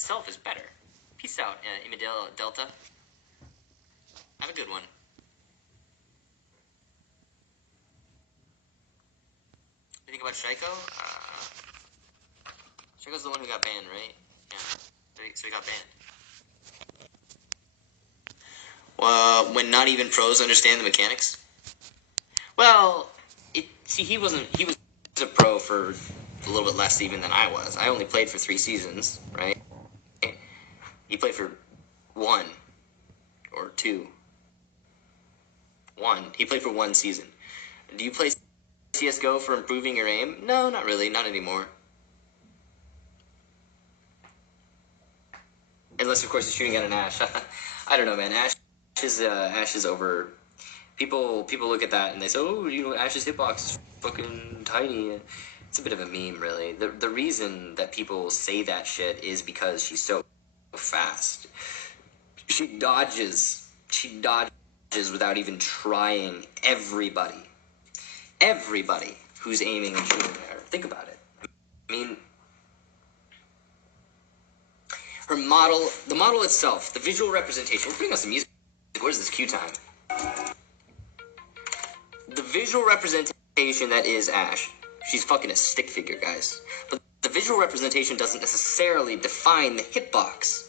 itself is better. Peace out, Imidel Delta. Have a good one. What do you think about Shaiko? Shaiko's the one who got banned, right? Yeah. So he got banned. When not even pros understand the mechanics? Well, he was a pro for a little bit less even than I was. I only played for 3 seasons, right? He played for 1 or 2. 1. He played for 1 season. Do you play CSGO for improving your aim? No, not really. Not anymore. Unless, of course, you're shooting at an Ashe. I don't know, man. Ashe is over. People look at that and they say, oh, Ashe's hitbox is fucking tiny. It's a bit of a meme, really. The reason that people say that shit is because she's so fast. She dodges without even trying everybody who's aiming and shooting at her. Think about it. I mean, the model itself, the visual representation. We're putting on some music. Where's this cue time? The visual representation that is Ashe. She's fucking a stick figure, guys. But the visual representation doesn't necessarily define the hitbox,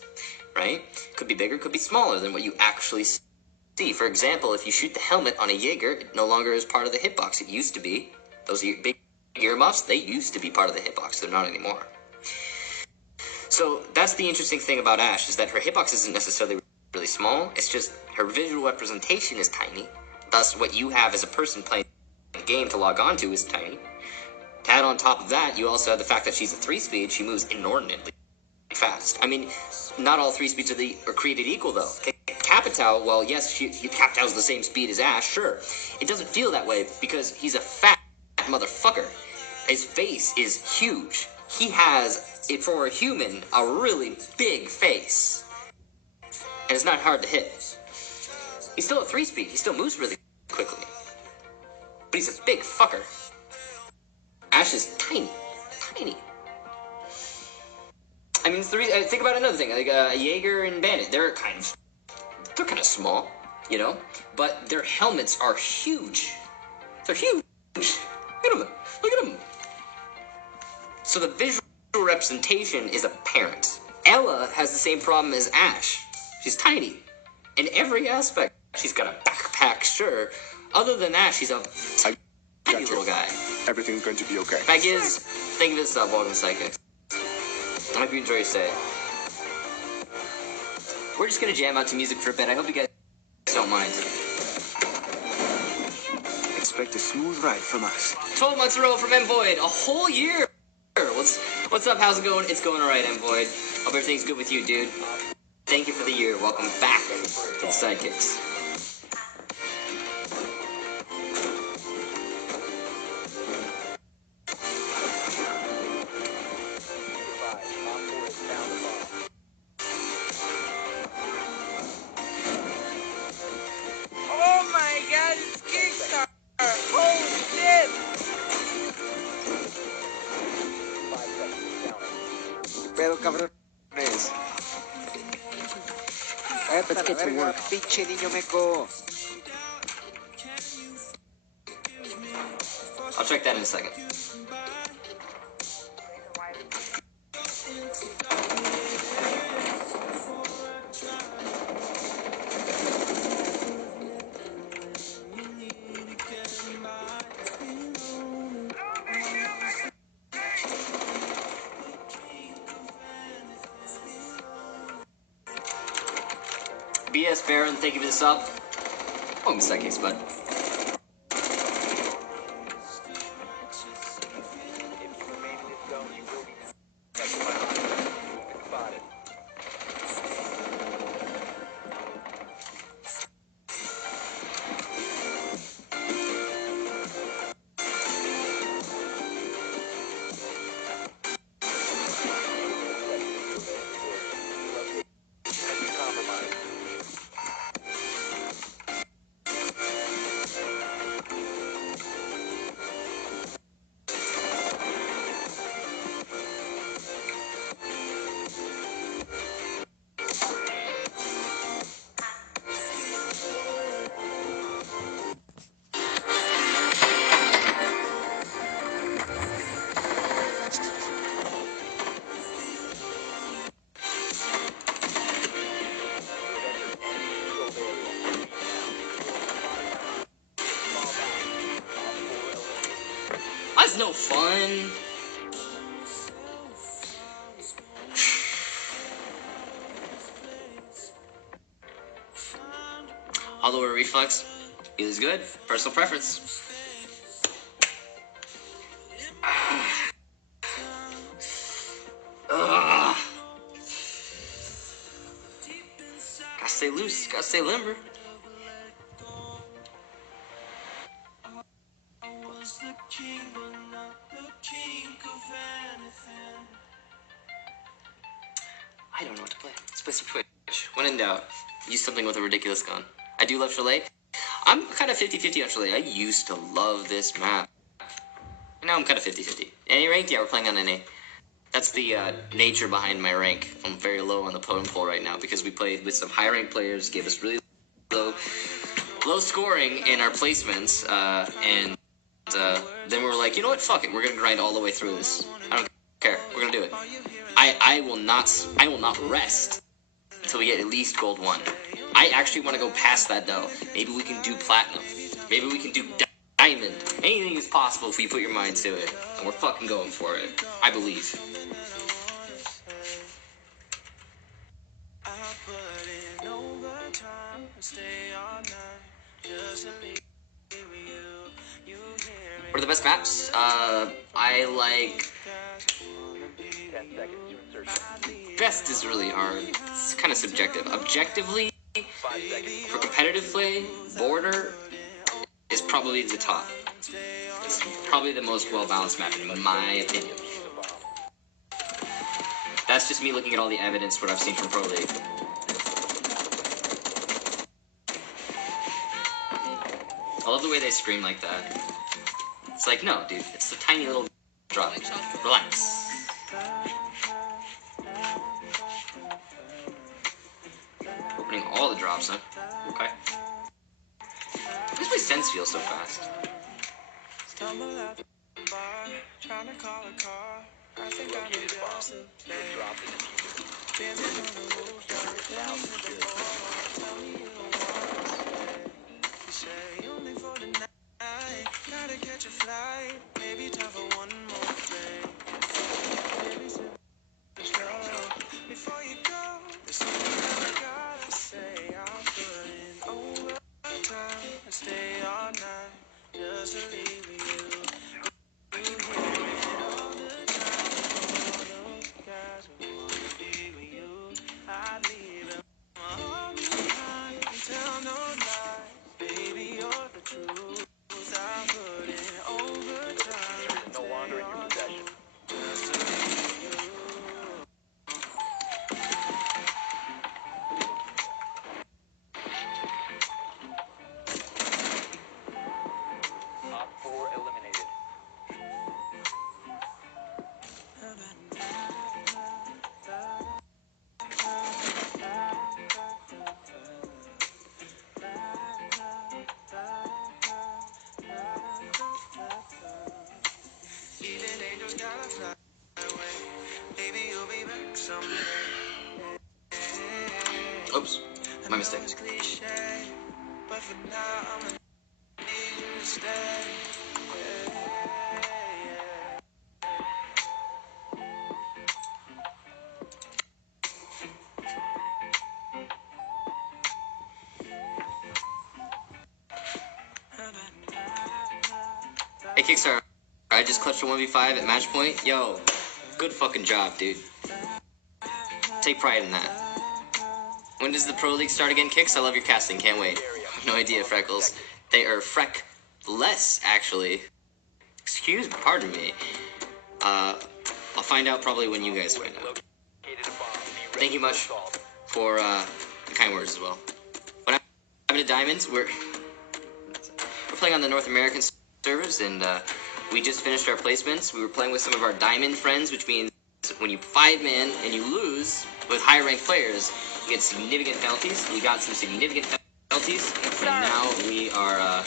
right? Could be bigger, could be smaller than what you actually see. For example, if you shoot the helmet on a Jaeger, it no longer is part of the hitbox. It used to be. Those big earmuffs, they used to be part of the hitbox. They're not anymore. So that's the interesting thing about Ashe, is that her hitbox isn't necessarily really small. It's just her visual representation is tiny. Thus, what you have as a person playing the game to log on to is tiny. To add on top of that, you also have the fact that she's a 3-speed. She moves inordinately fast. I mean, not all 3 speeds are created equal, though. Capitao, well, yes, Capitao's the same speed as Ashe, sure. It doesn't feel that way because he's a fat motherfucker. His face is huge. He has, for a human, a really big face. And it's not hard to hit. He's still a 3-speed. He still moves really quickly. But he's a big fucker. Ashe is tiny. Tiny. I mean, think about another thing. Like Jaeger and Bandit, they're kind of small, you know? But their helmets are huge. They're huge. Look at them. Look at them. So the visual representation is apparent. Ella has the same problem as Ashe. She's tiny. In every aspect. She's got a backpack, sure. Other than that, she's a tiny little guy. Everything's going to be okay. Fact is, think of this stuff, welcome to Psychics. I hope you enjoy your stay. We're just gonna jam out to music for a bit. I hope you guys don't mind. Expect a smooth ride from us. 12 months in a row from M Void. A whole year. What's up? How's it going? It's going alright, M Void. Hope everything's good with you, dude. Thank you for the year. Welcome back to the Sidekicks. Oh my god, it's KiXSTAR! Holy shit! Pero cabrones. Let's get to work. Pinche niño meco. I'll check that in a second. BS Baron, thank you for the sub. Oh, Miss that case, bud. That's no fun. All over reflex is good. Personal preference. Ugh. Gotta stay loose. Gotta stay limber. I don't know what to play. Let's play some Twitch. When in doubt, use something with a ridiculous gun. I do love Chalet. I'm kind of 50-50 on Chalet. I used to love this map. Now I'm kind of 50-50. NA ranked? Yeah, we're playing on NA. That's the nature behind my rank. I'm very low on the totem pole right now because we played with some high rank players, gave us really low scoring in our placements, and then we were like, you know what? Fuck it. We're gonna grind all the way through this. I don't care. We're gonna do it. I will not rest until we get at least gold 1. I actually want to go past that though. Maybe we can do platinum. Maybe we can do diamond. Anything is possible if you put your mind to it. And we're fucking going for it. I believe. What are the best maps? I like... Best is really hard. It's kind of subjective. Objectively, for competitive play, Border is probably the top. It's probably the most well-balanced map, in my opinion. That's just me looking at all the evidence, what I've seen from Pro League. I love the way they scream like that. It's like, no, dude, it's a tiny little drop. Relax. Opening all the drops, huh? Okay. Why does my sense feel so fast? Oops, my mistake. Hey KiXSTAR, I just clutched a 1v5 at match point. Yo, good fucking job, dude. Take pride in that. When does the Pro League start again, Kix? I love your casting, can't wait. No idea, Freckles. They are Freck-less, actually. Excuse me, pardon me. I'll find out probably when you guys find out. Thank you much for the kind words as well. When I'm having a Diamonds, we're playing on the North American servers, and we just finished our placements. We were playing with some of our Diamond friends, which means when you 5-man and you lose with high-ranked players, you get significant penalties. We got some significant penalties, and now we are,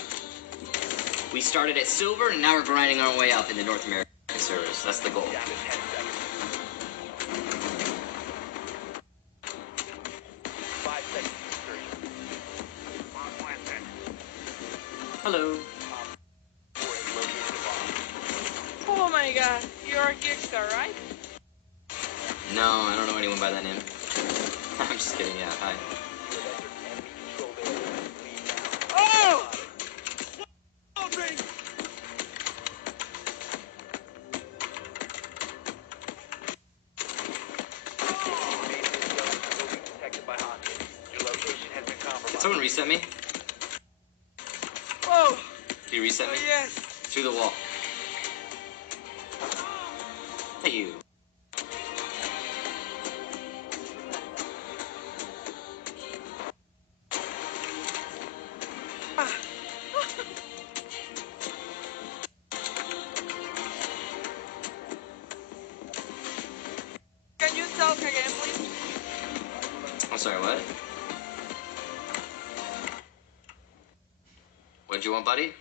we started at silver, and now we're grinding our way up in the North American servers. That's the goal. Hello. You're a KiXSTAR, right? No, I don't know anyone by that name. I'm just kidding, yeah, hi. Oh! Did someone reset me? Oh! Did you reset me? Yes! Through the wall. Hey, you. Can you talk again, please? I'm sorry, what? What'd you want, buddy?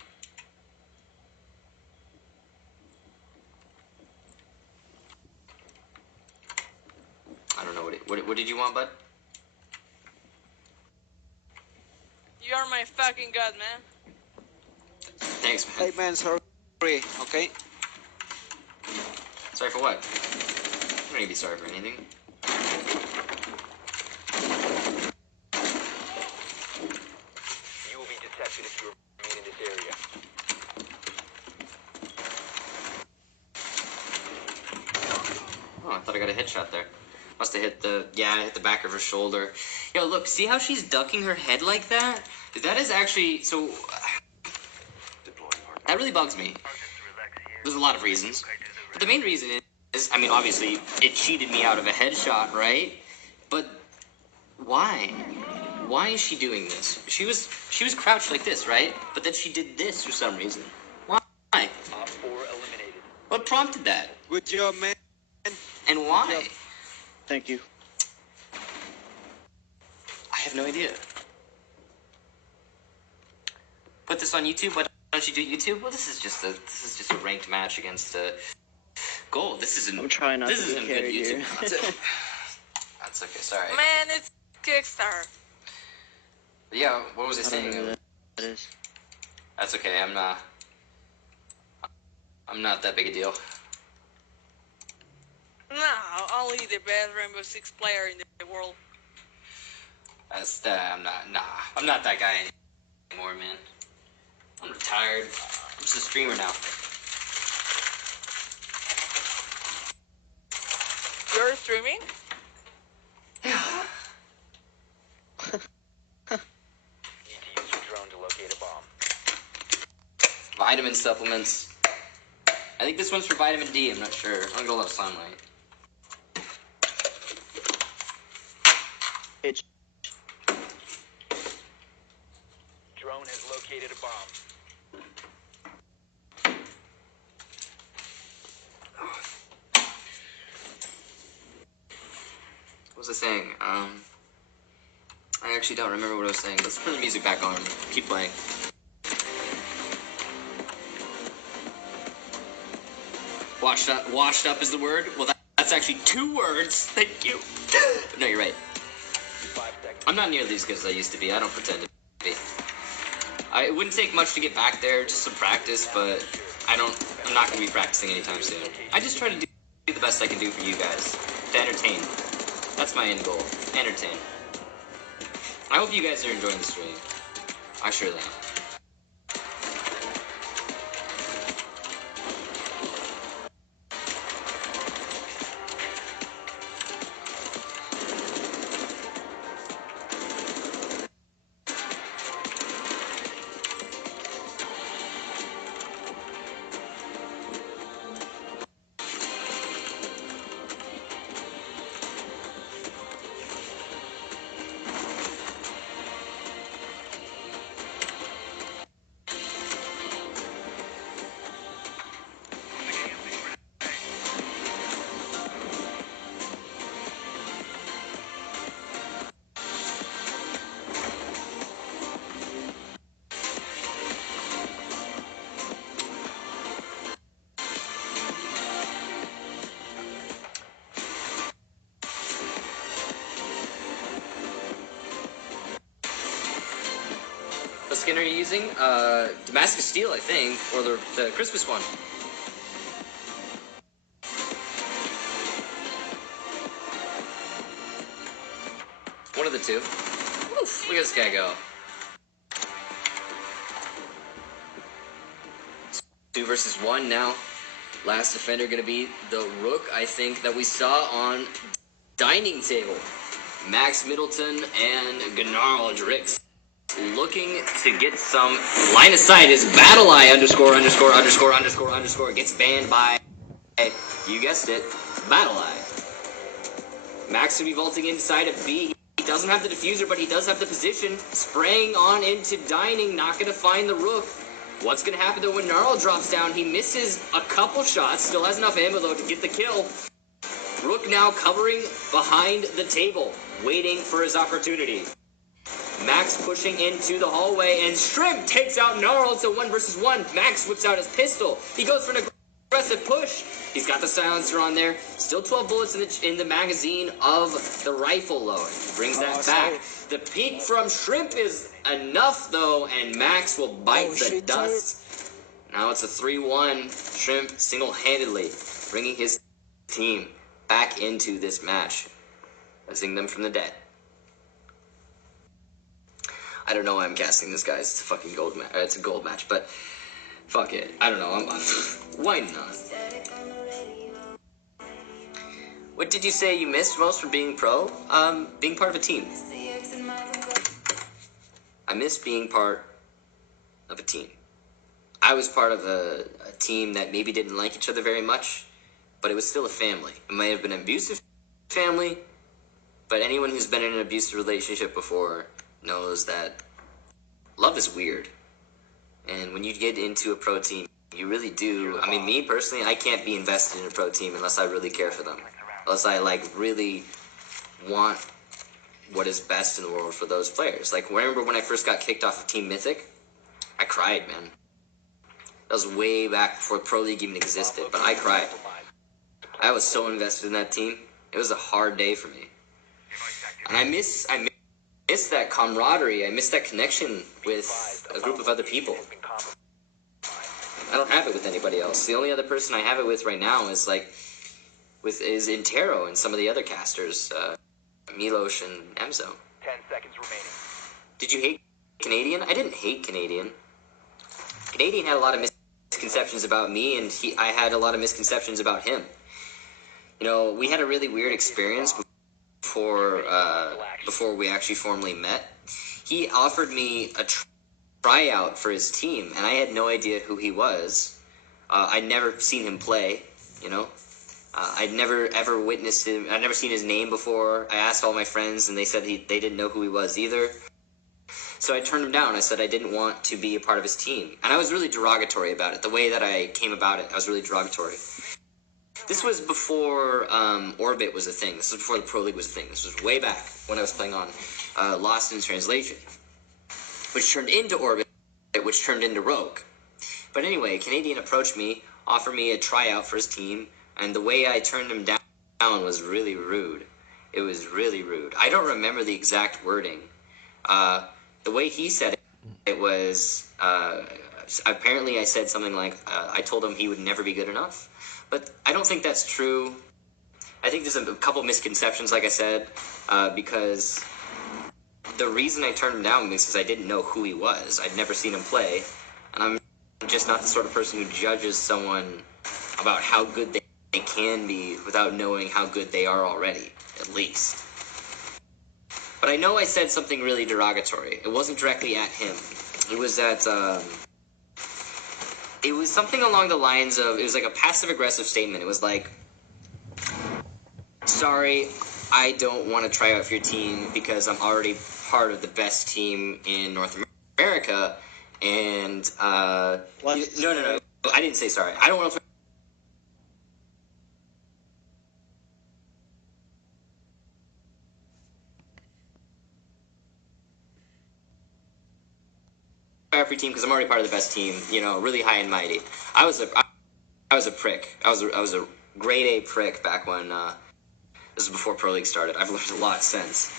I don't know what did you want, bud? You are my fucking god, man. Thanks, man. Hey man, sorry. Okay? Sorry for what? You don't need to be sorry for anything. You will be detected if you remain in this area. Oh, I thought I got a headshot there. Must have hit the, yeah, I hit the back of her shoulder. Yo, look, see how she's ducking her head like that? That is actually, so, that really bugs me. There's a lot of reasons. But the main reason is, I mean, obviously, it cheated me out of a headshot, right? But why? Why is she doing this? She was crouched like this, right? But then she did this for some reason. Why? Op 4 eliminated. What prompted that? Good job, man. And why? Thank you. I have no idea. Put this on YouTube. Why don't you do YouTube? Well, this is just a ranked match against gold. This isn't. I'm trying not this to be isn't good carried YouTube here. content. That's okay. Sorry. Man, it's KiXSTAR. Yeah. What was I I don't know saying? who that is. That's okay. I'm not that big a deal. No, only the best Rainbow Six player in the world. That's I'm not that guy anymore, man. I'm retired. I'm just a streamer now. You're streaming? Need to use your drone to locate a bomb. Vitamin supplements. I think this one's for vitamin D. I'm not sure. I don't get a lot of sunlight. It's Drone has located a bomb. What was I saying? I actually don't remember what I was saying. Let's turn the music back on. Keep playing. Washed up is the word? Well, that's actually 2 words. Thank you. No, you're right. 5 seconds. I'm not nearly as good as I used to be. I don't pretend to be. It wouldn't take much to get back there, just some practice, but I'm not going to be practicing anytime soon. I just try to do the best I can do for you guys. To entertain. That's my end goal. Entertain. I hope you guys are enjoying the stream. I surely am. What skin are you using? Damascus Steel, I think, or the Christmas one. One of the two. Oof, look at this guy go. 2 versus 1 now. Last defender going to be the Rook, I think, that we saw on Dining Table. Max Middleton and Gnarl Drix looking to get some line of sight. Is Battle Eye _____ gets banned by, you guessed it, Battle Eye. Max to be vaulting inside of B. He doesn't have the diffuser, but he does have the position. Spraying on into Dining, not going to find the Rook. What's going to happen, though, when Gnarl drops down? He misses a couple shots, still has enough ammo, though, to get the kill. Rook now covering behind the table, waiting for his opportunity. Max pushing into the hallway, and Shrimp takes out Gnarl. It's a 1 versus 1. Max whips out his pistol. He goes for an aggressive push. He's got the silencer on there. Still 12 bullets in the magazine of the rifle load. Brings that back. The peek from Shrimp is enough, though, and Max will bite the dust. Now it's a 3-1. Shrimp single-handedly bringing his team back into this match, raising them from the dead. I don't know why I'm casting this, guys. It's a fucking gold match. It's a gold match, but fuck it. I don't know. Why not? What did you say you missed most from being pro? Being part of a team. I missed being part of a team. I was part of a team that maybe didn't like each other very much, but it was still a family. It might have been an abusive family, but anyone who's been in an abusive relationship before knows that love is weird. And when you get into a pro team, you really do. I mean, me personally, I can't be invested in a pro team unless I really care for them. Unless I, really want what is best in the world for those players. Remember when I first got kicked off of Team Mythic? I cried, man. That was way back before Pro League even existed, but I cried. I was so invested in that team. It was a hard day for me. And I miss that camaraderie. I miss that connection with a group of other people. I don't have it with anybody else. The only other person I have it with right now is is Intero and some of the other casters, Milosh and Emzo. 10 seconds remaining. Did you hate Canadian? I didn't hate Canadian. Canadian had a lot of misconceptions about me, and I had a lot of misconceptions about him. You know, we had a really weird experience before we actually formally met. He offered me a tryout for his team, and I had no idea who he was. I'd never seen him play, you know. I'd never ever witnessed him. I'd never seen his name before. I asked all my friends, and they said they didn't know who he was either. So I turned him down. I said I didn't want to be a part of his team. And I was really derogatory about it. The way that I came about it, I was really derogatory. This was before Orbit was a thing. This was before the Pro League was a thing. This was way back when I was playing on Lost in Translation, which turned into Orbit, which turned into Rogue. But anyway, Canadian approached me, offered me a tryout for his team, and the way I turned him down was really rude. It was really rude. I don't remember the exact wording. The way he said it was, apparently I said something like, I told him he would never be good enough. But I don't think that's true. I think there's a couple misconceptions, like I said, because the reason I turned him down was because I didn't know who he was. I'd never seen him play, and I'm just not the sort of person who judges someone about how good they can be without knowing how good they are already, at least. But I know I said something really derogatory. It wasn't directly at him. It was at, it was something along the lines of, it was like a passive-aggressive statement. It was like, sorry, I don't want to try out for your team because I'm already part of the best team in North America, and, no, I didn't say sorry. I don't want to every team because I'm already part of the best team, you know, really high and mighty. I was a prick. I was a grade A prick back when this was before Pro League started. I've learned a lot since.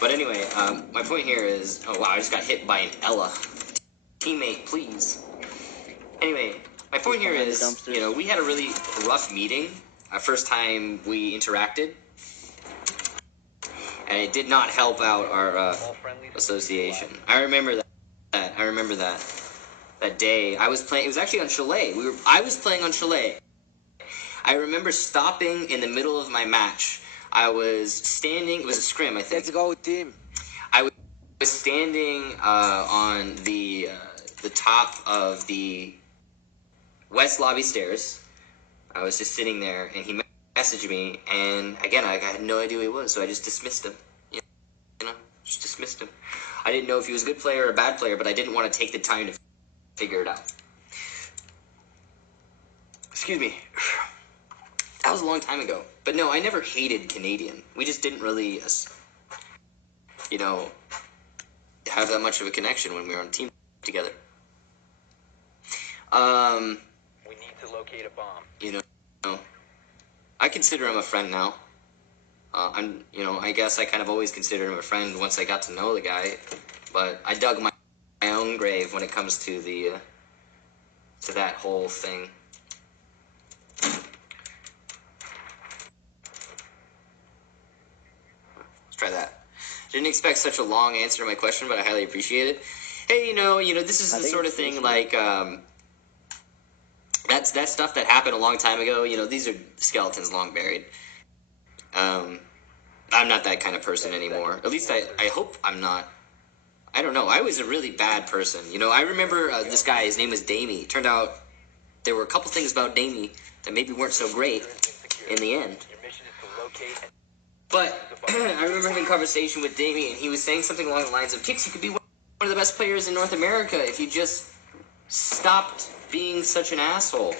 But anyway, my point here is, oh wow, I just got hit by an Ella. Teammate, please. Anyway, my point here is, you know, we had a really rough meeting. First time we interacted. and it did not help out our association. I remember that. I remember that. That day I was playing. It was actually on Chalet. I was playing on Chalet. I remember stopping in the middle of my match. I was standing. It was a scrim, I think. Let's go, team. I was standing on the top of the West lobby stairs. I was just sitting there, and he messaged me, and again, I had no idea who he was, so I just dismissed him. You know, just dismissed him. I didn't know if he was a good player or a bad player, but I didn't want to take the time to figure it out. Excuse me. That was a long time ago. But no, I never hated Canadian. We just didn't really, you know, have that much of a connection when we were on team together. We need to locate a bomb. You know, I consider him a friend now. You know, I guess I kind of always considered him a friend once I got to know the guy. But I dug my own grave when it comes to to that whole thing. Let's try that. Didn't expect such a long answer to my question, but I highly appreciate it. Hey, you know, this is the sort of thing like that's stuff that happened a long time ago. You know, these are skeletons long buried. I'm not that kind of person anymore. At least I hope I'm not. I don't know. I was a really bad person. You know, I remember this guy. His name was Damie. Turned out there were a couple things about Damie that maybe weren't so great in the end. Your mission is to locate and But I remember having a conversation with Damie, and he was saying something along the lines of, Kix, you could be one of the best players in North America if you just stopped being such an asshole.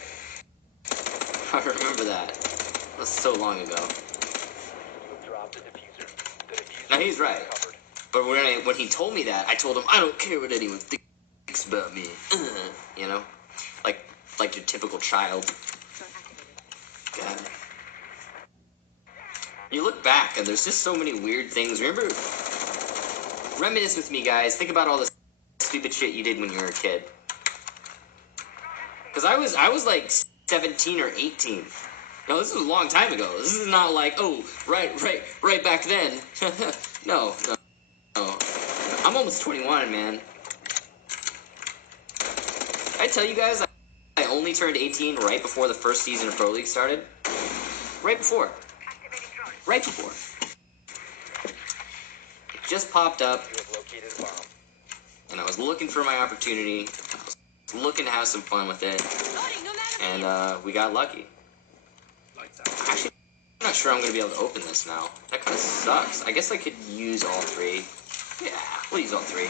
I remember that. That was so long ago. you have dropped the diffuser. The diffuser Now, he's is right. recovered. But when he told me that, I told him, I don't care what anyone thinks about me. You know? Like your typical child. God. You look back, and there's just so many weird things. Remember, reminisce with me, guys. Think about all the stupid shit you did when you were a kid. Because I was like 17 or 18. No, this was a long time ago. This is not like, oh, right back then. No. I'm almost 21, man. I tell you guys, I only turned 18 right before the first season of Pro League started. Right before. Right before. It just popped up, You have located a bomb. and I was looking for my opportunity. I was looking to have some fun with it, and we got lucky. Actually, I'm not sure I'm going to be able to open this now. That kind of sucks. I guess I could use all three. Yeah, we'll use all three.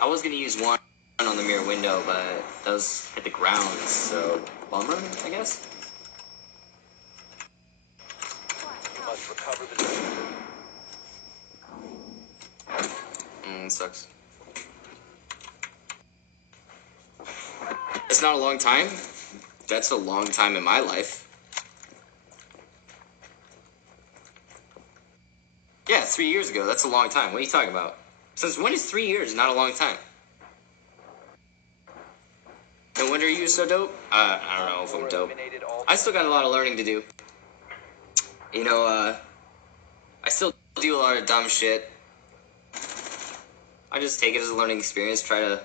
I was going to use one on the mirror window, but those hit the ground, so bummer, I guess. You must recover the diffuser. Sucks. It's not a long time. That's a long time in my life. Yeah, 3 years ago. That's a long time. What are you talking about? Since when is 3 years not a long time? No wonder you're so dope. I don't know if I'm dope. Eliminated all I still got a lot of learning to do. You know, I still do a lot of dumb shit. I just take it as a learning experience, try to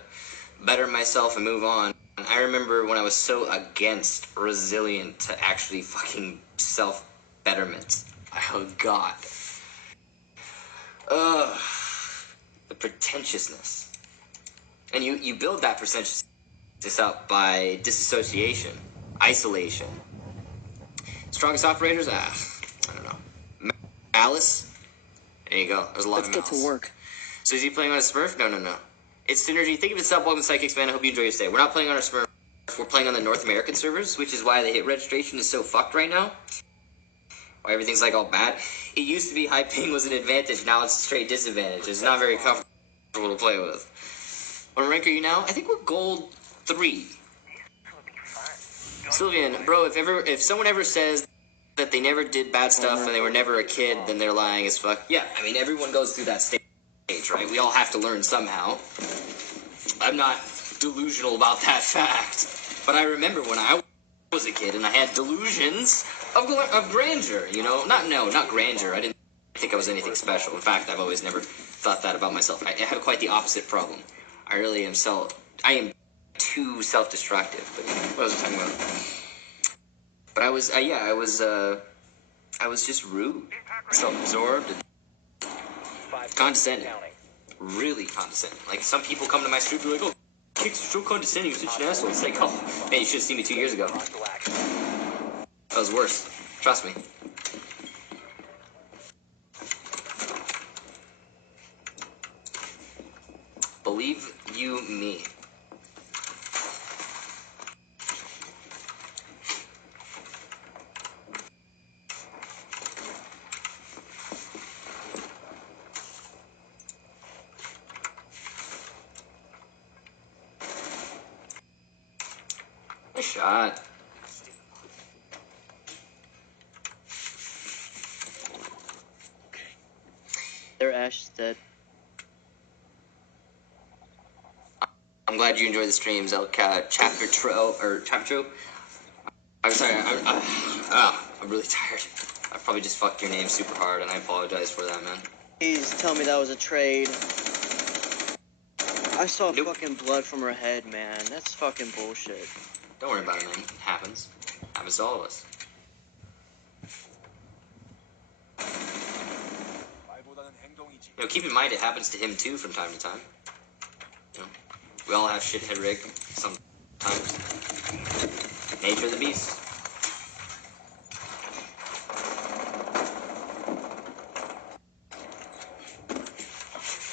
better myself and move on. I remember when I was so against resilient to actually fucking self-betterment. Oh, God. Ugh. The pretentiousness. And you build that pretentiousness up by disassociation, isolation. Strongest operators? I don't know. Malice? There you go. There's a lot of malice. Let's get to work. So is he playing on a Smurf? No. It's Synergy. Think of it, welcome to Psychics, man. I hope you enjoy your stay. We're not playing on our Smurf. We're playing on the North American servers, which is why the hit registration is so fucked right now. Why everything's like all bad. It used to be high ping was an advantage. Now it's a straight disadvantage. It's not very comfortable to play with. What rank are you now? I think we're gold 3. Sylvian, bro, if someone ever says that they never did bad stuff and they were never a kid, then they're lying as fuck. Yeah, I mean, everyone goes through that stage, right? We all have to learn somehow. I'm not delusional about that fact. But I remember when I was a kid and I had delusions of grandeur, you know? Not grandeur. I didn't think I was anything special. In fact, I've always never thought that about myself. I have quite the opposite problem. I really am I am too self-destructive. But what was I talking about? But I was, I was just rude, self-absorbed, and condescending. Really condescending. Like, some people come to my street and be like, oh, Kix, you're so condescending, you're such an asshole. It's like, oh, man, you should have seen me 2 years ago. That was worse. Trust me. Believe you me. Nice shot. Their Ash is dead. I'm glad you enjoy the streams, Chapter True. I'm sorry, I'm really tired. I probably just fucked your name super hard, and I apologize for that, man. Please tell me that was a trade. I saw Nope. fucking blood from her head, man. That's fucking bullshit. Don't worry about it, man. It happens. Happens to all of us. You know, keep in mind it happens to him too from time to time. You know, we all have shithead rig sometimes. Nature of the beast.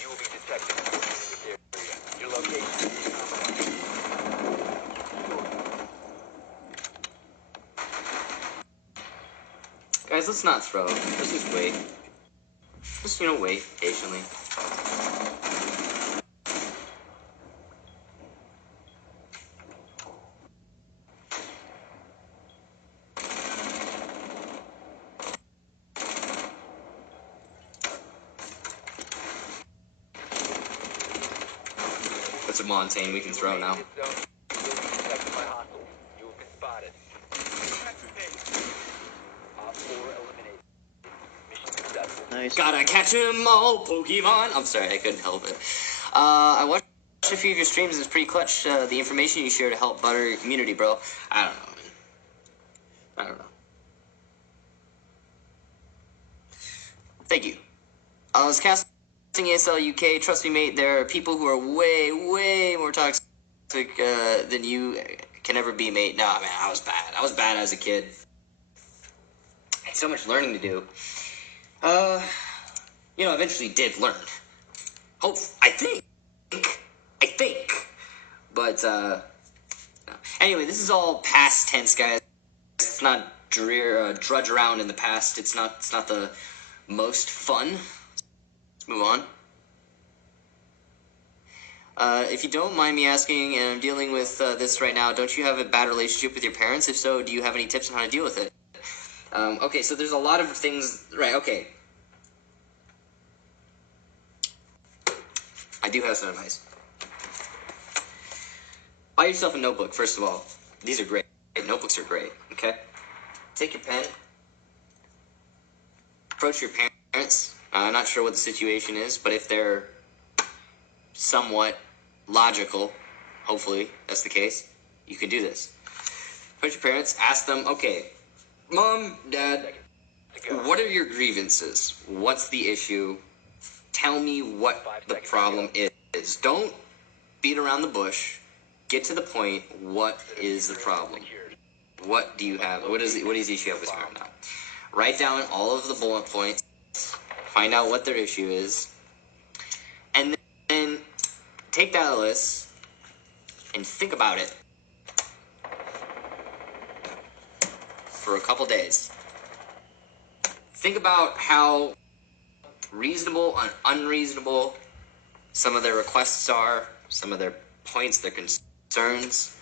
You will be detected in this area. Your location is compromised. Guys, let's not throw. Let's just wait. Just, wait patiently. What's a Montaigne we can throw now? You will be detected by hostiles. You have been spotted. Op 4 eliminated. Mission successful. Nice. Gotta catch 'em all, Pokemon. I'm sorry, I couldn't help it. I watched a few of your streams. It's pretty clutch. The information you share to help butter your community, bro. I don't know, man. I don't know. Thank you. I was casting ASL UK. Trust me, mate. There are people who are way, way more toxic than you can ever be, mate. Nah, man, I was bad. I was bad as a kid. I had so much learning to do. Eventually did learn. I think. But, no. Anyway, this is all past tense, guys. It's not drudge around in the past. It's not the most fun. Let's move on. If you don't mind me asking, and I'm dealing with this right now, don't you have a bad relationship with your parents? If so, do you have any tips on how to deal with it? Okay, so there's a lot of things. Right, okay. I do have some advice. Buy yourself a notebook, first of all. These are great. Notebooks are great, okay? Take your pen. Approach your parents. I'm not sure what the situation is, but if they're somewhat logical, hopefully that's the case, you can do this. Approach your parents, ask them, okay, Mom, Dad, what are your grievances? What's the issue? Tell me what the problem is. Don't beat around the bush. Get to the point. What is the problem? What do you have? What is the issue you have with me right now? Write down all of the bullet points. Find out what their issue is. And then take that list and think about it for a couple days. Think about how reasonable and unreasonable some of their requests are, some of their points, their concerns.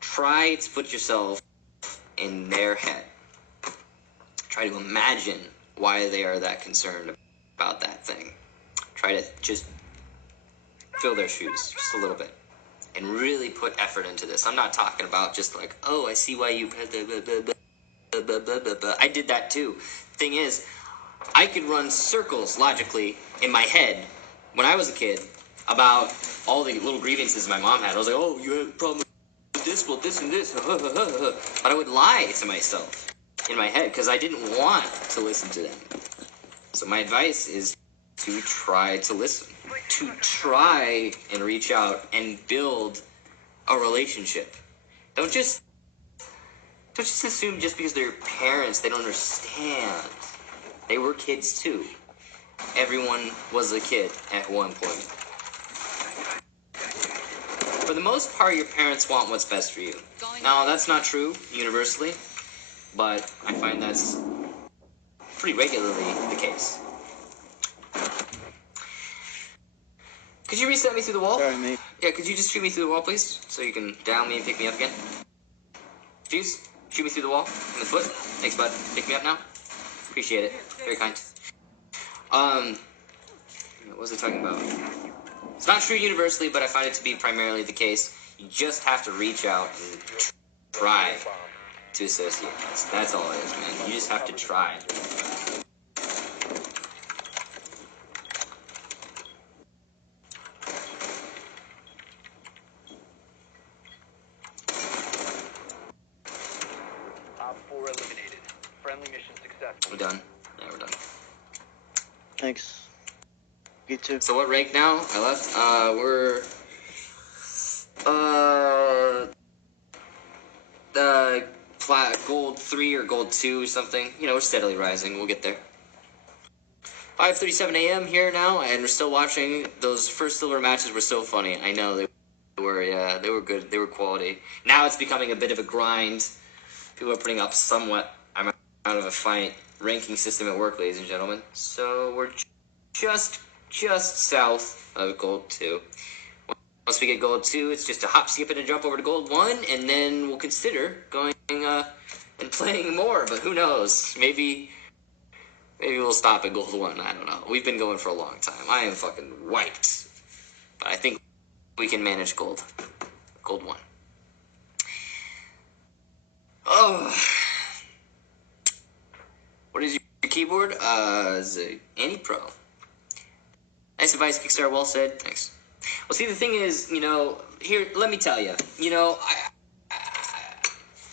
Try to put yourself in their head. Try to imagine why they are that concerned about that thing. Try to just fill their shoes just a little bit and really put effort into this. I'm not talking about just like, oh, I see why you... I did that too. Thing is, I could run circles logically in my head when I was a kid about all the little grievances my mom had. I was like, oh, you have a problem with this, well, this and this. But I would lie to myself in my head because I didn't want to listen to them. So my advice is to try to listen, to try and reach out and build a relationship. Don't just assume just because they're parents they don't understand. They were kids too. Everyone was a kid at one point. For the most part, your parents want what's best for you. Now, that's not true universally, but I find that's pretty regularly the case. Could you reset me through the wall? Sorry, mate. Yeah, could you just shoot me through the wall, please? So you can down me and pick me up again? Fuse, shoot me through the wall in the foot. Thanks, bud. Pick me up now. Appreciate it. Very kind. What was I talking about? It's not true universally, but I find it to be primarily the case. You just have to reach out and try to associate. That's all it is, man. You just have to try. Op 4 eliminated. Friendly mission successful. We're done. Yeah, we're done. Thanks. You too. So what rank now? I left. We're gold 3 or gold 2 or something. You know, we're steadily rising. We'll get there. 5:37 a.m. here now, and we're still watching. Those first silver matches were so funny. I know they were. Yeah, they were good. They were quality. Now it's becoming a bit of a grind. People are putting up somewhat. I'm out of a fight ranking system at work, ladies and gentlemen. So we're just south of gold 2. Once we get gold 2, it's just a hop, skip, and a jump over to gold 1, and then we'll consider going and playing more. But who knows? Maybe we'll stop at gold 1. I don't know. We've been going for a long time. I am fucking wiped. But I think we can manage gold. Gold 1. Oh. What is your keyboard? Is it Annie Pro. Nice advice, KiXSTAR. Well said. Thanks. Well, see, the thing is, you know, here, let me tell you, you know,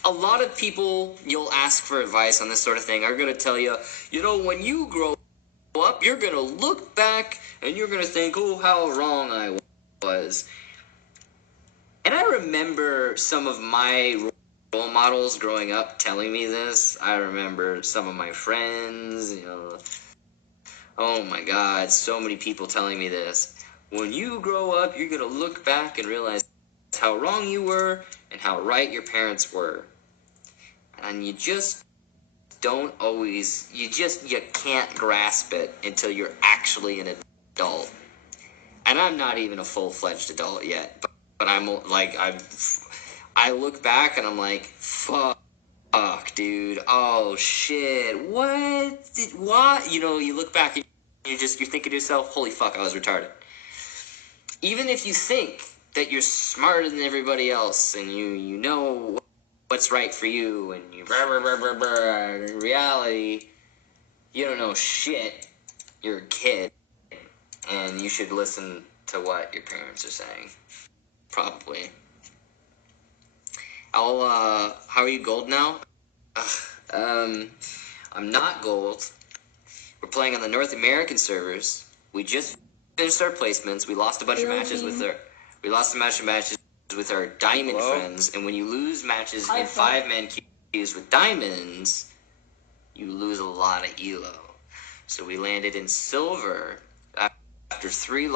a lot of people you'll ask for advice on this sort of thing are going to tell you, you know, when you grow up, you're going to look back and you're going to think, oh, how wrong I was. And I remember some of my role models growing up telling me this. I remember some of my friends, you know. Oh my God, so many people telling me this. When you grow up, you're going to look back and realize how wrong you were and how right your parents were. And you just don't always, you can't grasp it until you're actually an adult. And I'm not even a full-fledged adult yet, but I'm like, I look back and I'm like, fuck, dude, oh shit, what? You know, you look back and you think to yourself, holy fuck, I was retarded. Even if you think that you're smarter than everybody else and you know what's right for you and you in reality, you don't know shit. You're a kid and you should listen to what your parents are saying. Probably. How are you gold now? I'm not gold. We're playing on the North American servers. We just finished our placements. We lost a bunch of matches with our diamond friends. And when you lose matches in 5-man queues with diamonds, you lose a lot of elo. So we landed in silver after 3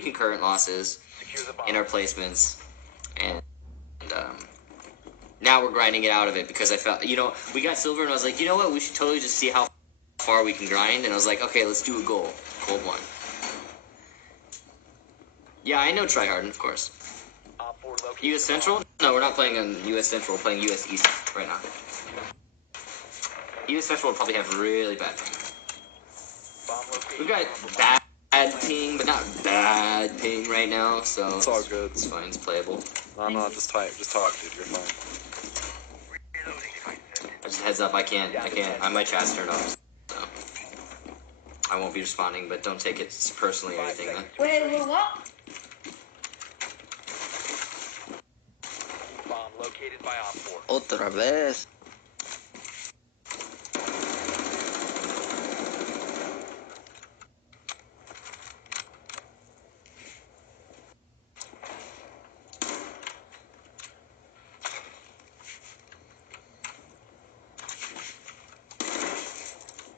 concurrent losses in our placements, and now we're grinding it out of it because I felt, you know, we got silver and I was like, you know what, we should totally just see how far we can grind, and I was like, okay, let's do a gold 1. Yeah, I know tryhard, of course. US Central? No, we're not playing on US Central, we're playing US East right now. US Central will probably have really bad ping. We've got bad ping, but not bad ping right now, so it's all good. It's fine, it's playable. No, just talk, dude. You're fine. I Just heads up, I can't. My chat's turned off, so I won't be responding. But don't take it personally or anything. Then. Wait, what? Bomb located by Op 4. Otra vez.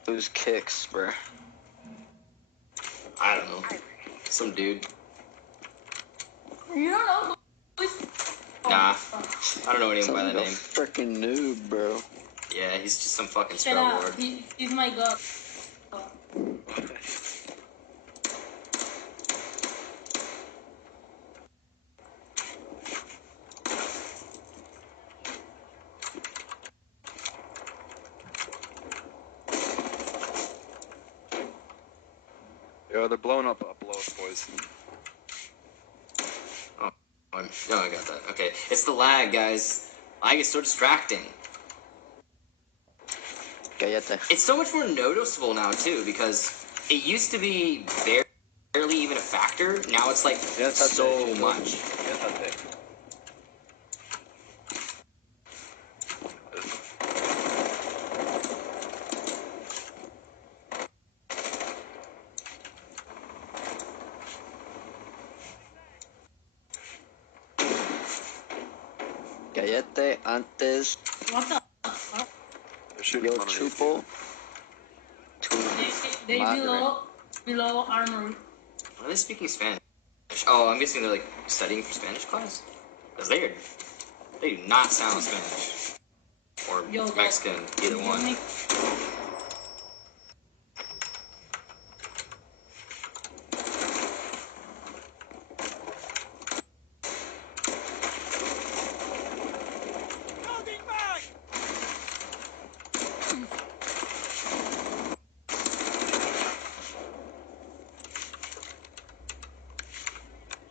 Who's Kicks, bruh? I don't know. Some dude. You don't know who's... Nah, I don't know anyone by Sounds that like a name. freaking noob, bro. Yeah, he's just some fucking Shut scrub up. lord. He's my god. Yo, they're blowing up below us, boys. Oh, I got that. Okay, it's the lag, guys. Lag is so distracting. Cállate. It's so much more noticeable now too, because it used to be barely even a factor. Now it's like Yes, that's so it. much. Yes, that's it. Cállate antes What the fuck? They're shooting yo from underneath chupo you. tu They madre. below armory. Are they speaking Spanish? Oh, I'm guessing they're like studying for Spanish class, because they do not sound Spanish or Yo, that- Mexican, either you one. make-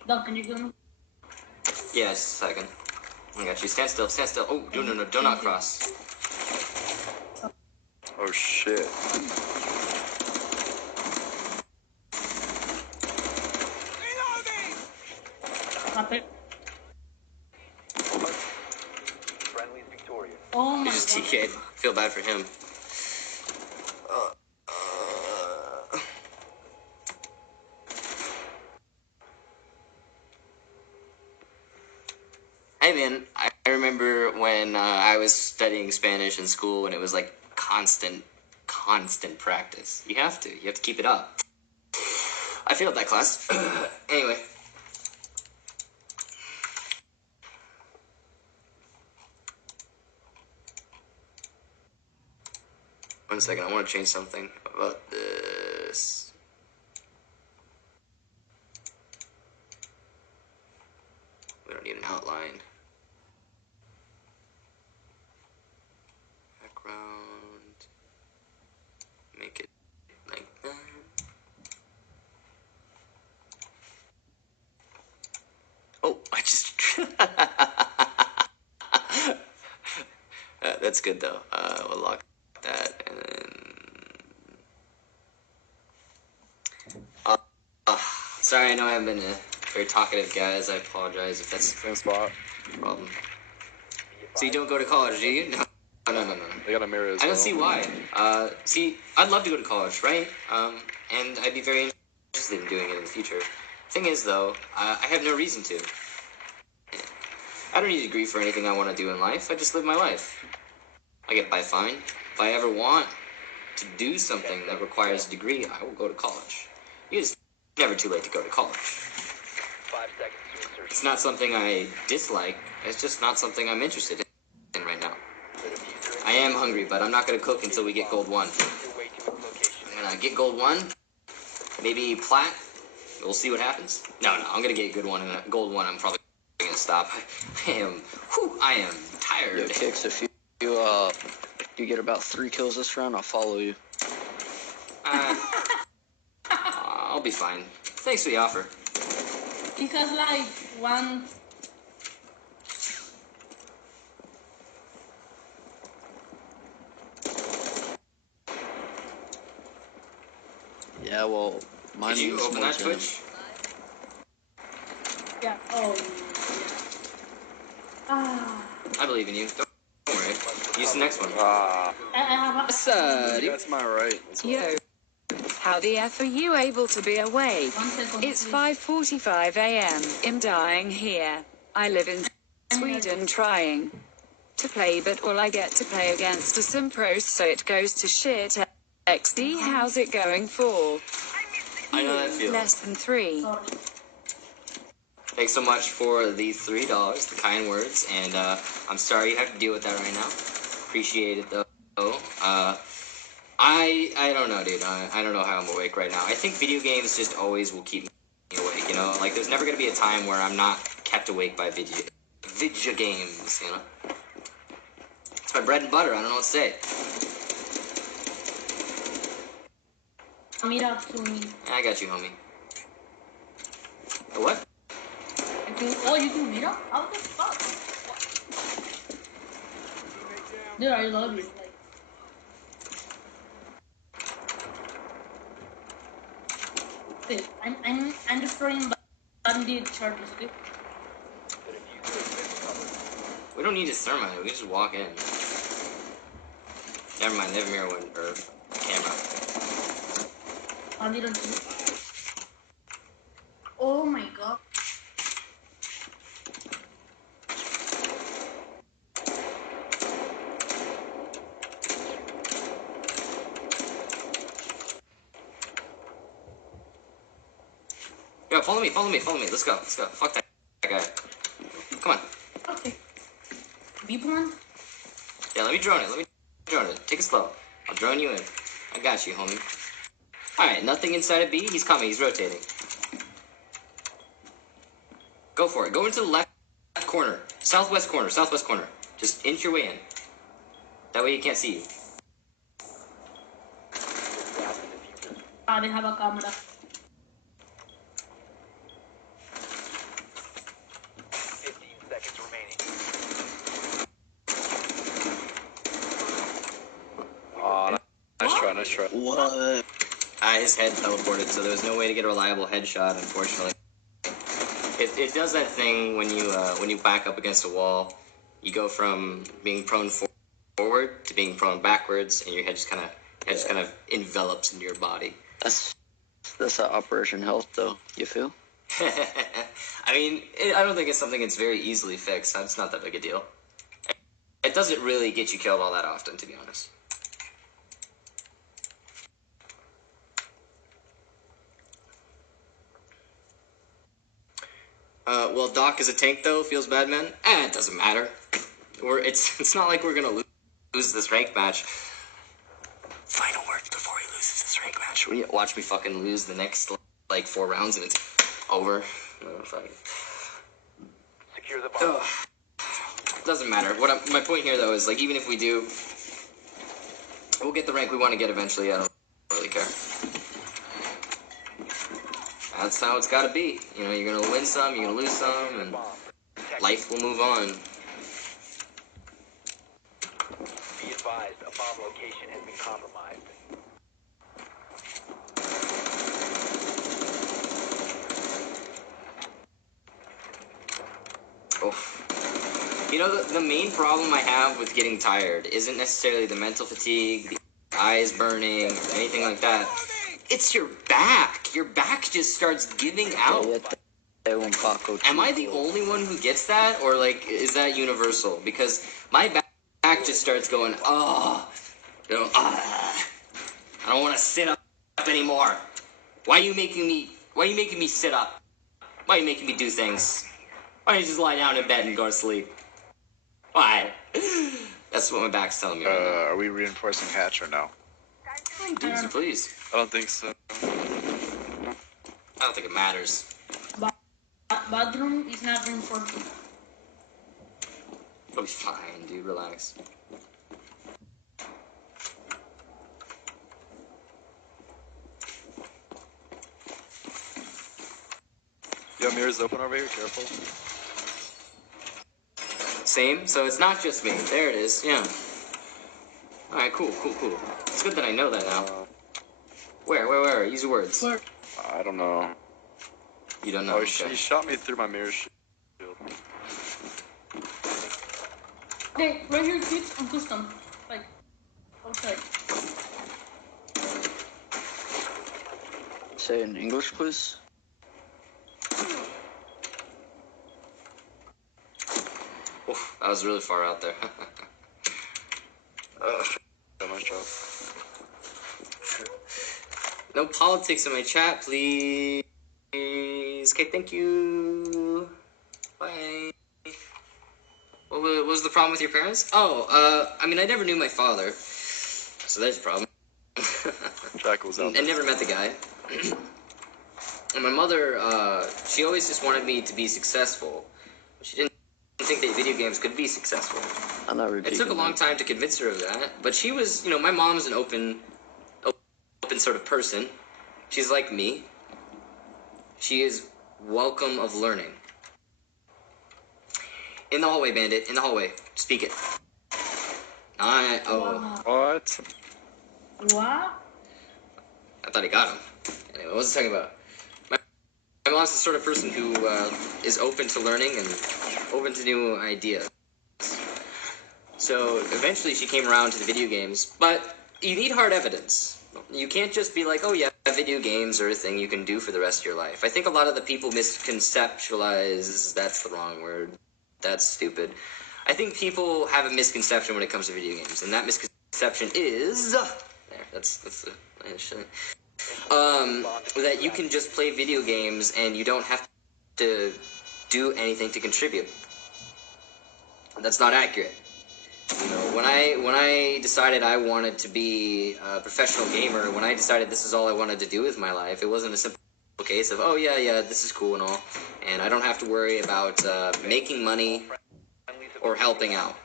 Doug, can you kill me? Yeah, just a second. I got you. Stand still. Stand still. Oh, no, do not cross. Oh shit. Happy. Friendly's victorious. Oh my He just god. TK'd. Feel bad for him. Hey man, I remember when I was studying Spanish in school and it was like constant practice. You have to keep it up. I failed that class. Anyway. One second, I want to change something about this. We don't need an outline. Background. Make it like that. Oh, I just... that's good though. We'll lock that and then... sorry, I know I haven't been a very talkative guys. I apologize if that's Same spot. a problem. So you don't go to college, do you? No. They got a mirror as I well. don't see why. See, I'd love to go to college, right? And I'd be very interested in doing it in the future. Thing is, though, I have no reason to. I don't need a degree for anything I want to do in life. I just live my life. I get by fine. If I ever want to do something that requires a degree, I will go to college. It's never too late to go to college. 5 seconds to insertion. It's not something I dislike. It's just not something I'm interested in right now. I am hungry, but I'm not going to cook until we get gold 1. Your way to its location. I'm going to get gold 1, maybe plat. We'll see what happens. No, I'm going to get good 1, and gold 1 I'm probably going to stop. I am tired. Yo Kicks, if you get about 3 kills this round, I'll follow you. I'll be fine. Thanks for the offer. He has like one. Yeah, well, mine Did you needs open more that time. Twitch? Yeah. Oh. Ah. I believe in you. Don't worry. Use the next one. I have a. That's my right. That's all. Yo. How the F are you able to be awake? 1 second. It's please. 5:45 a.m. I'm dying here. I live in Sweden trying to play, but all I get to play against are some pros, so it goes to shit. XD, how's it going for I know that feeling. less than 3? Sorry. Thanks so much for the $3, the kind words, and I'm sorry you have to deal with that right now. Appreciate it though. I don't know, dude. I don't know how I'm awake right now. I think video games just always will keep me awake. You know, like there's never gonna be a time where I'm not kept awake by video games. You know, it's my bread and butter. I don't know what to say. Meet up to me. I got you, homie. A what? You do meet up? How the fuck? Dude, I love you. Like, okay, I'm destroying bandit charges, okay? We don't need to thermite. We can just walk in. Never mind. They have mirror window or camera. Bandit on two. Oh my god. Yo, follow me. Let's go. Fuck that guy. Come on. Okay. B-plan? Yeah, let me drone it. Take it slow. I'll drone you in. I got you, homie. Alright, nothing inside of B. He's coming. He's rotating. Go for it. Go into the left corner. Southwest corner. Just inch your way in. That way he can't see you. They have a camera. 15 seconds remaining. Aw, nice try. What? His head teleported, so there was no way to get a reliable headshot, unfortunately. It does that thing when you back up against a wall. You go from being prone forward to being prone backwards, and your head just kind of envelops into your body. That's Operation Health, though. You feel? I mean, I don't think it's something that's very easily fixed. It's not that big a deal. It doesn't really get you killed all that often, to be honest. Well, Doc is a tank, though. Feels bad, man. It doesn't matter. It's not like we're gonna lose this rank match. Final words before he loses this rank match. Watch me fucking lose the next, 4 rounds and it's over. No, fucking. Secure the bomb. Doesn't matter. My point here, though, is, even if we do, we'll get the rank we want to get eventually. I don't really care. That's how it's got to be. You know, you're going to win some, you're going to lose some, and life will move on. Be advised, a bomb location has been compromised. Oof. You know, the main problem I have with getting tired isn't necessarily the mental fatigue, the eyes burning, or anything like that. It's your back. Your back just starts giving out. Am I the only one who gets that, or is that universal? Because my back just starts going, I don't want to sit up anymore. Why are you making me sit up? Why are you making me do things? Why don't you just lie down in bed and go to sleep? Why? That's what my back's telling me right now. Are we reinforcing hatch or no? Easy, please. I don't think so. I don't think it matters. Bathroom is not reinforced. It'll be fine, dude. Relax. Yo, mirror's open over here. Careful. Same. So it's not just me. There it is. Yeah. All right. Cool. It's good that I know that now. Where? Use your words. Where? I don't know. You don't know. Oh, Okay. he shot me through my mirror shield. Okay, right here, kids, on custom. Like, outside. Say in English, please. Oof, that was really far out there. So much job. No politics in my chat, please. Okay, thank you. Bye. What was the problem with your parents? Oh, I mean, I never knew my father, so there's a problem. Jack was out I never met the guy. And my mother, she always just wanted me to be successful. She didn't think that video games could be successful. I'm not repeating. It took a long time to convince her of that, but she was, you know, my mom's an open sort of person. She's like me. She is welcome of learning. In the hallway, Bandit. In the hallway. Speak it. What? What? I thought he got him. Anyway, what was I talking about? My mom's the sort of person who is open to learning and open to new ideas. So eventually she came around to the video games, but you need hard evidence. You can't just be like, oh yeah, video games are a thing you can do for the rest of your life. I think a lot of the people misconceptualize, that's the wrong word, that's stupid. I think people have a misconception when it comes to video games, and that misconception is, there, that's the, that you can just play video games and you don't have to do anything to contribute. That's not accurate. You know, when I decided I wanted to be a professional gamer, when I decided this is all I wanted to do with my life, it wasn't a simple case of, oh yeah, this is cool and all, and I don't have to worry about making money or helping out.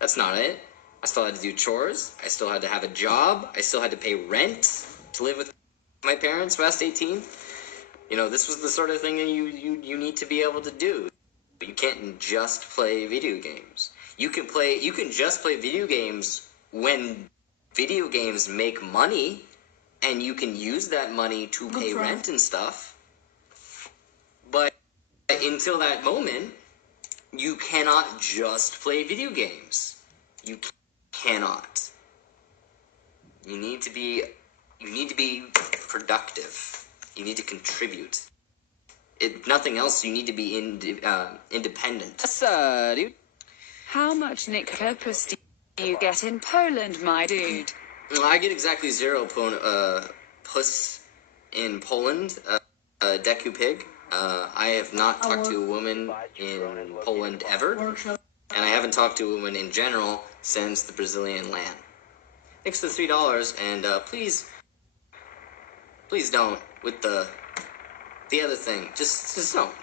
That's not it. I still had to do chores. I still had to have a job. I still had to pay rent to live with my parents past 18. You know, this was the sort of thing that you need to be able to do. You can't just play video games. You can just play video games when video games make money, and you can use that money to pay rent and stuff. But until that moment, you cannot just play video games. You cannot. You need to be productive. You need to contribute. If nothing else, you need to be independent. Dude. How much Nickopus do you get in Poland, my dude? I get exactly 0 puss in Poland. Deku pig. I have not talked to a woman in Poland ever, and I haven't talked to a woman in general since the Brazilian LAN. Thanks for the $3, and please don't with the other thing. Just don't.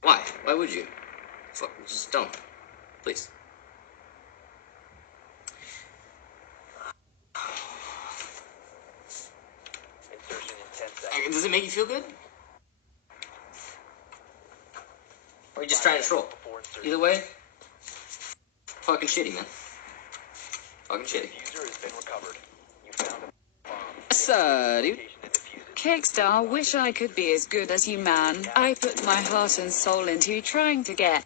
Why? Why would you? Just don't. Please. Insertion in 10 seconds. Does it make you feel good? Or are you just trying to troll? Either way, fucking shitty, man. Fucking shitty. Diffuser has been recovered. You found a bomb. Dude. Location and defuse it. KiXSTAR, wish I could be as good as you, man. I put my heart and soul into trying to get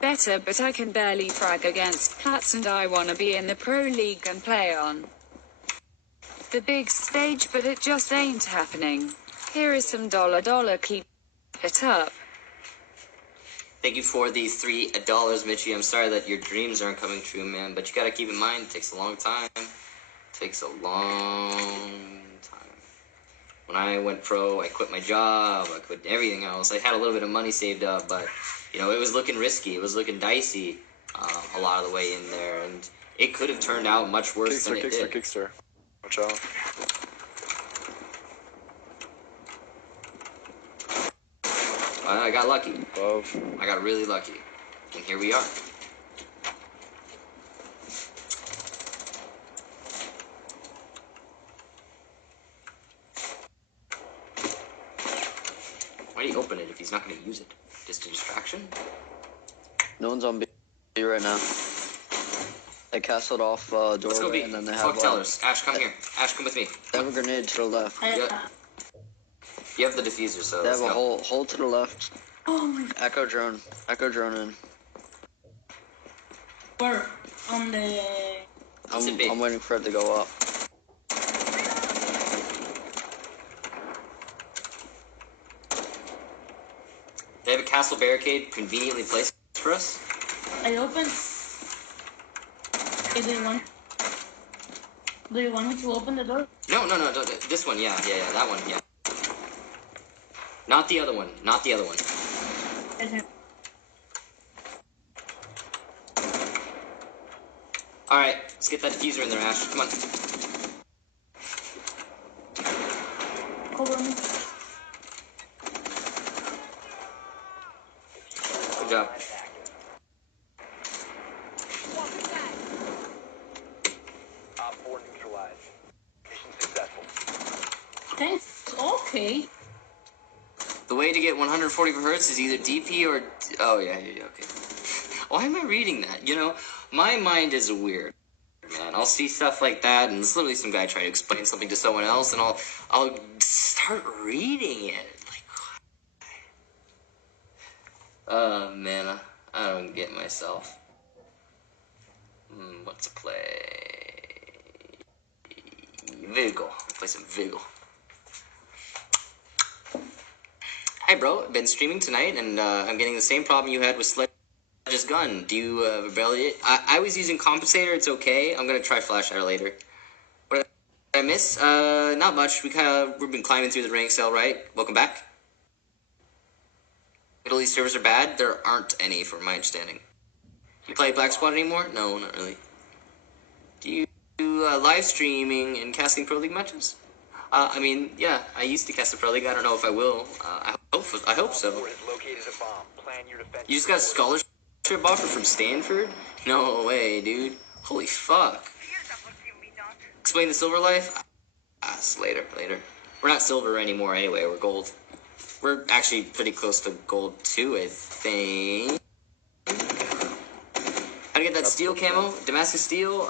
better, but I can barely frag against plats, and I wanna be in the pro league and play on the big stage, but it just ain't happening. Here is some dollar, keep it up. Thank you for the $3, Mitchie. I'm sorry that your dreams aren't coming true, man, but you gotta keep in mind, it takes a long time. It takes a long time. When I went pro, I quit my job, I quit everything else. I had a little bit of money saved up, but, you know, it was looking risky. It was looking dicey a lot of the way in there, and it could have turned out much worse than it did. KiXSTAR. Watch out. I got lucky. Above. I got really lucky. And here we are. Why do you open it if he's not going to use it? Just a distraction? No one's on B right now. They castled off Let's go doorway, B. and then they Fuck have tellers. Ash, come here. Ash, come with me. they have a grenade to the left. Yeah. You have the diffuser, so They let's have a go. hole to the left. Oh my. Echo drone in. Where? On the. Should be. I'm waiting for it to go up. They have a castle barricade conveniently placed for us. I opened. Okay, do you want me to open the door? No, this one, yeah, that one, yeah. Not the other one, Okay. Alright, let's get that diffuser in there, Ash. Come on. Cover me. Good job. Op 4 neutralized. Mission successful. Thanks. Okay. The way to get 140 hertz is either DP or... Oh, yeah, okay. Why am I reading that? You know, my mind is weird, man. I'll see stuff like that, and it's literally some guy trying to explain something to someone else, and I'll start reading it. Like, oh, man, I don't get myself. What to play? Vigil. I'll play some Vigil. Hi, bro. Been streaming tonight, and I'm getting the same problem you had with Sledge's gun. Do you evaluate? I was using Compensator. It's okay. I'm gonna try Flashlight later. What did I miss? Not much. We've been climbing through the ranks, all right. Welcome back. Middle East servers are bad. There aren't any, from my understanding. You play Black Squad anymore? No, not really. Do you do live streaming and casting Pro League matches? I mean, yeah, I used to cast the Pro League. I don't know if I will. I hope so. 4 has located a bomb. Plan your defense. You just got a scholarship offer from Stanford? No way, dude. Holy fuck. Explain the silver life? Later. We're not silver anymore anyway, we're gold. We're actually pretty close to gold too, I think. How to get that steel camo? Damascus steel?